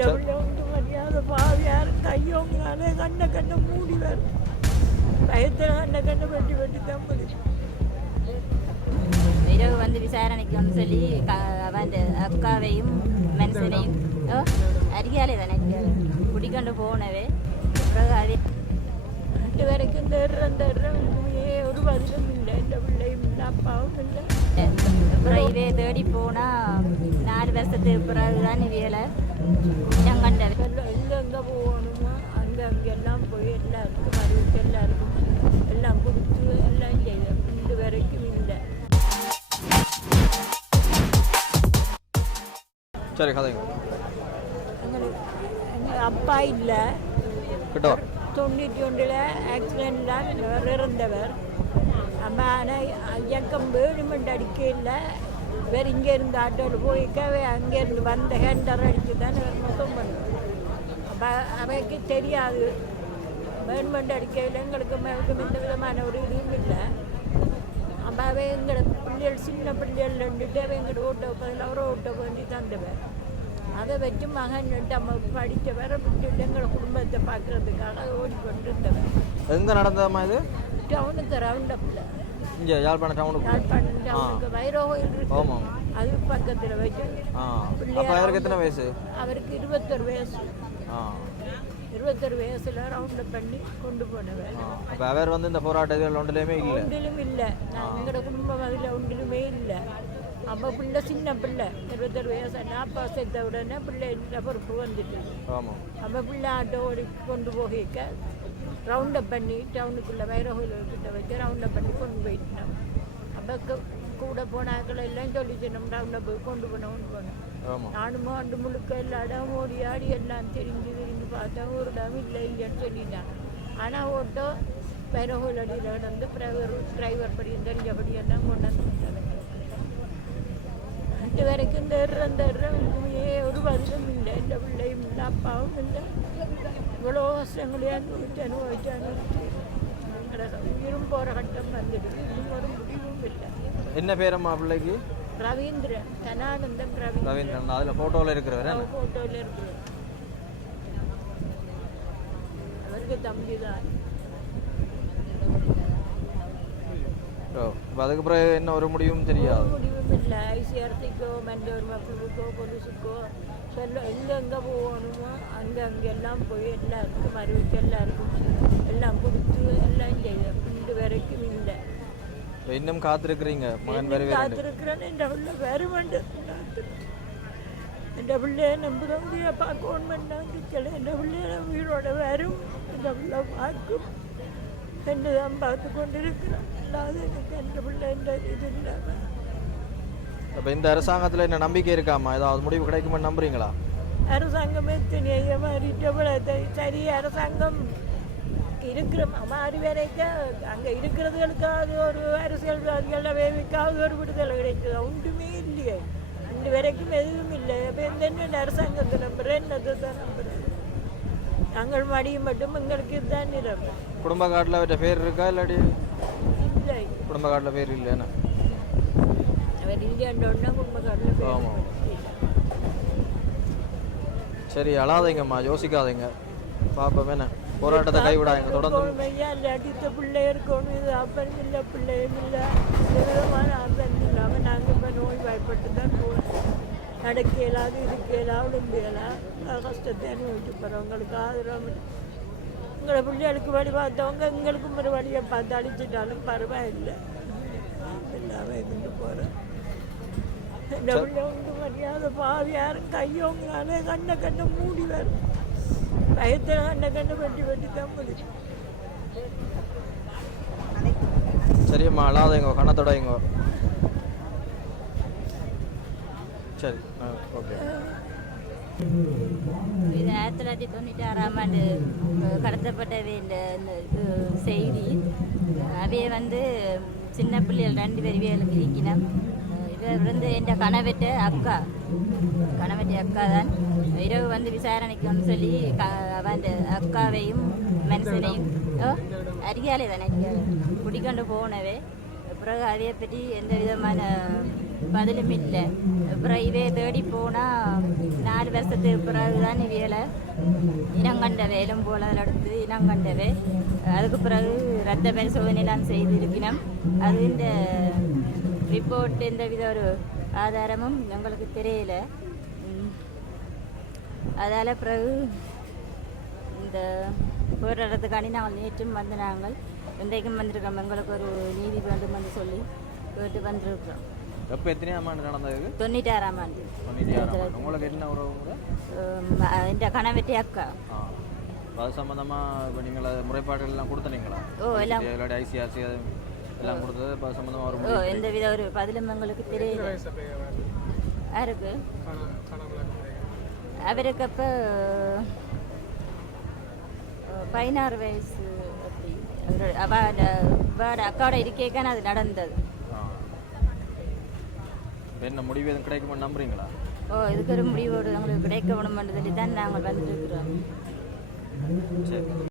இந்த பிள்ளை ஒன்று மரியாதை பாவியார் கையோங்கனாலே கண்ணை கண்ணை மூடி வரும் பயத்தில் கண்ணை கண்ணை வெட்டி வெட்டி தம்புது இரவு வந்து விசாரணைக்குன்னு சொல்லி அவன் அக்காவையும் மனுஷனையும் அரியாலே தானே குடிக்கொண்டு போனவே பிறகு அது ரெண்டு வரைக்கும் தர்றேன் தர்றேன் ஒரு வருஷம் இல்லை இந்த பிள்ளை இல்லை அப்பாவும் இல்லை. அப்புறம் இவே தேடி போனா நாலு வருஷத்துக்கு பிறகு தான் இவியலை கண்டது. எல்லாம் எங்கே எங்கே போகணுமோ அங்கே அங்கெல்லாம் போய் எல்லாருக்கும் அறிவிச்சு எல்லாருக்கும் எல்லாம் கொடுத்து எல்லாம் செய்தேன் இன்று வரைக்கும் இல்லை. சரி கதைங்க. எங்கள் அப்பா இல்லை. தொண்ணூற்றி ஒன்றில் ஆக்சிடெண்ட்டில் இறந்தவர். ஆனால் இயக்கம் வேணுமெண்ட் அடிக்க இல்லை. வேறு இங்கேருந்து ஆட்டோவில் போய்க்கவே அங்கேருந்து வந்த ஹேண்டர் அடித்து தான் மொத்தம் பண்ணுவார் அப்போ அவைக்கு தெரியாது. வேணுமெண்ட் அடிக்கையில் எங்களுக்கு எங்களுக்கு எந்த விதமான ஒரு இதுவும் இல்லை. அப்போ அவை எங்களோட பிள்ளைகள் சின்ன பிள்ளைகள் ரெண்டுட்டு அவை எங்களோட ஓட்டோ பதில் அவரை ஓட்டோ பண்ணி தந்தவர். அதை வச்சு மகன் நம்ம படித்தவர் எங்களை குடும்பத்தை பார்க்கறதுக்காக ஓடிக்கொண்டு இருந்தவர் எங்கே நடந்ததம்மா இது? டவுனுக்கு ரவுண்டப்பில் இங்கே யாழ்ப்பாணம் டவுனுக்கு யாழ்ப்பாணம் டவுனுக்கு வைரோ கோயில் இருக்கு. ஆமாம். அது பக்கத்தில் வச்சு. அப்போ அவருக்கு எத்தனை வயசு? அவருக்கு இருபத்தொரு வயசு. இருபத்தொரு வயசில் ரவுண்டு பண்ணி கொண்டு போனவர். அப்போ அவர் வந்து இந்த போராட்டத்தில் ஒன்றுலேயுமே இல்லை? ஒன்றிலும் இல்லை. எங்களோட குடும்பம் அதில் ஒன்றிலுமே இல்லை. அப்போ பிள்ளை சின்ன பிள்ளை இருபத்தொரு வயசு அப்பா செத்த உடனே பிள்ளை இந்த பொறுப்பு வந்துட்டு. ஆமாம் அப்போ பிள்ளை ஆட்டோ ஓடி கொண்டு போகிக்க ரவுண்டப் பண்ணி டவுனுக்குள்ளே வைரகோயில்கிட்ட வச்சு ரவுண்டப் பண்ணி கொண்டு போயிட்டோம் அப்போ கூட போனாக்கள் எல்லாம் சொல்லிச்சு நம்ம ரவுண்டப் போய் கொண்டு போனோம் கொண்டு போனோம் நானும் ஆண்டு முழுக்க எல்லா இடம் ஓடி ஆடி எல்லாம் தெரிஞ்சு தெரிஞ்சு பார்த்தேன் ஒரு இடம் இல்லை இல்லைன்னு சொல்லிட்டாங்க ஆனால் ஓட்டோ வைரகோயில் அடியில் கிடந்து டிரைவர் டிரைவர் படியும் தெரிஞ்சபடி எல்லாம் கொண்டு வந்து விட்டாங்க. ரெண்டு வரைக்கும் தேடுறேன் தேடுறேன் ஒண்ணுமே ஒரு பதிலும் இல்லை എൻ്റെ பிள்ளையும் இல்லை அப்பாவும் இல்லை இவ்வளோ கஷ்டங்களையும் அனுபவிச்சு அனுபவிச்சு அனுபவிச்சு எங்களோட உயிரும் போகிற கட்டம் வந்துடுது இன்னும் ஒரு முடிவும் இல்லை என்ன பேரம்மா பிள்ளைக்கு ரவீந்திரன் தனானந்தன் ரவீந்திரன் ரவீந்திரன் அதில் ஃபோட்டோவில் இருக்கிறவர் என்ன ஃபோட்டோவில் இருக்கு அவருக்கு தம்பி தான் ஓ இப்போ அதுக்கு பிறகு என்ன ஒரு முடிவும் தெரியாது முடிவும் இல்லை ஐசிஆர்சிக்கோ மண்டோர் மக்களுக்கோ போலீஸுக்கோ சொல்ல எங்கே எங்கே போகணுமோ அங்கே அங்கெல்லாம் போய் எல்லாருக்கும் அறிவிச்சு எல்லாருக்கும் எல்லாம் கொடுத்து எல்லாம் செய்தேன் இன்று வரைக்கும் இல்லை இன்னும் காத்திருக்கிறீங்க மகன் வருவே காத்திருக்கிறேன் என் பிள்ளை வருமெண்டு என் பிள்ளைய நம்புகிறோம் பார்க்கணும் நிற்கல என் பிள்ளைய உயிரோட வரும் என் பிள்ளை பார்க்கும் என்று தான் பார்த்து கொண்டிருக்கிறேன் அல்லாத எனக்கு என் பிள்ளை என்ற இது இல்லாமல் இப்போ இந்த அரசாங்கத்தில் என்ன நம்பிக்கை இருக்காமா ஏதாவது முடிவு கிடைக்குமென்னு நம்புறீங்களா? அரசாங்கம் எத்தனையோ மாறிட்டு சரி அரசாங்கம் இருக்கிற மாறி வரைக்கும் அங்கே இருக்கிறதுகளுக்காவது ஒரு அரசியல்வாதிகள வேவிக்காவது ஒரு விடுதலை கிடைக்குது. ஒன்றுமே இல்லையே. அன்று வரைக்கும் எதுவும் இல்லை. அப்போ எந்த என்ன அரசாங்கத்தை நம்புகிறேன் என்னத்தை தான் நம்புகிறேன் நாங்கள் மடியும் மட்டும் எங்களுக்கு இதுதான் நிரம்பு குடும்ப கார்டில் அவர்கிட்ட பேர் இருக்கா இல்லாட்டி இல்லை. குடும்ப கார்டில் பேர் குடும்பக்காரில் ஆமாம் சரி அழாதீங்கம்மா யோசிக்காதீங்க. பாப்போம் என்ன? போராட்டத்தை கைவிடாதீங்க தொடர்ந்து. பிள்ளை இருக்கணும். இது அப்பன் இல்லை பிள்ளையும் இல்லை. விதமான அப்பன் இல்லாமல் நாங்கள் இப்போ நோய் வாய்ப்பட்டு தான் போகிறோம் நடக்க இயலாது இருக்க இயலாது உடம்பு இயலாது கஷ்டத்தை அனுபவிச்சு போகிறவங்களுக்கு ஆதரவு உங்களை பிள்ளைகளுக்கு வழி பார்த்தவங்க எங்களுக்கும் ஒரு வழியை பார்த்து அடிச்சிட்டாலும் பரவாயில்லை இல்லாமல் இருந்து போகிறோம் இந்த பிள்ளை உண்டு மரியாதை பாவி யாரும் கையோங்கனாலே கண்ணை கண்ணை மூடி வரும் பயத்தில் கண்ணை கண்ணை வெட்டி வெட்டி தான் முடியும் சரியம்மா அழாதீங்க கண்ணை தொடாதீங்க சரி ஓகே இது ஆயிரத்தி தொள்ளாயிரத்தி தொண்ணூற்றி ஆறாம் ஆண்டு கடத்தப்பட்டவை இந்த இது செய்தி. அவைய வந்து சின்ன பிள்ளைகள் ரெண்டு பேர் இவைகளுக்கு இருக்கணும் இவர் வந்து என் கணவெட்ட அக்கா கணவெட்டி அக்கா தான். இரவு வந்து விசாரணைக்குன்னு சொல்லி க அவன் அக்காவையும் மனுஷனையும் ஓ அரியாலே தானே குடிக்கொண்டு போனவே பிறகு அதை பற்றி எந்த விதமான பதிலும் இல்லை அப்புறம் இதே தேடி போனால் நாலு வருஷத்துக்கு பிறகு தான் இனங்கண்ட வேலும் போல அடுத்து இனங்கண்டவே அதுக்கு பிறகு ரத்த பரிசோதனைலாம் செய்திருக்கணும் அது இந்த ரிப்போர்ட் எந்த வித ஒரு ஆதாரமும் எங்களுக்கு தெரியல. அதால் பிறகு இந்த போராட்டத்துக்காண்டி நாங்கள் நேற்றும் வந்து நாங்கள் இன்றைக்கும் வந்திருக்கோம். எங்களுக்கு ஒரு நீதி வேண்டும் என்று சொல்லி கேட்டு வந்திருக்கிறோம். எப்போ எத்தனையாம் ஆண்டு நடந்தது? தொண்ணூറ്റാறாம் ஆண்டு. தொண்ணூற்றி உங்களுக்கு என்ன உறவு எந்த கணவெட்டி அக்கா. அது சம்மந்தமாக இப்போ நீங்கள் முறைப்பாடுகள் எல்லாம் கொடுத்தனீங்களா? ஓ எல்லாம். ஐசிஆர்சி எல்லாம் கொடுத்தது. இப்போ சம்மந்தமாக ஒரு ஓ எந்த வித ஒரு பதிலும் எங்களுக்கு தெரியல. யாருக்கு? அவருக்கு அப்போ பதினாறு வயசு அப்படி. அவரோட அவட அக்காவோட இருக்கேக்கான அது நடந்தது. என்ன முடிவு எதுவும் கிடைக்கும்னு நம்புறீங்களா? ஓ இதுக்கு ஒரு முடிவோடு எங்களுக்கு கிடைக்க வேணுமென்று சொல்லி தான் நாங்கள் வந்துட்டு இருக்கிறோம். சரி.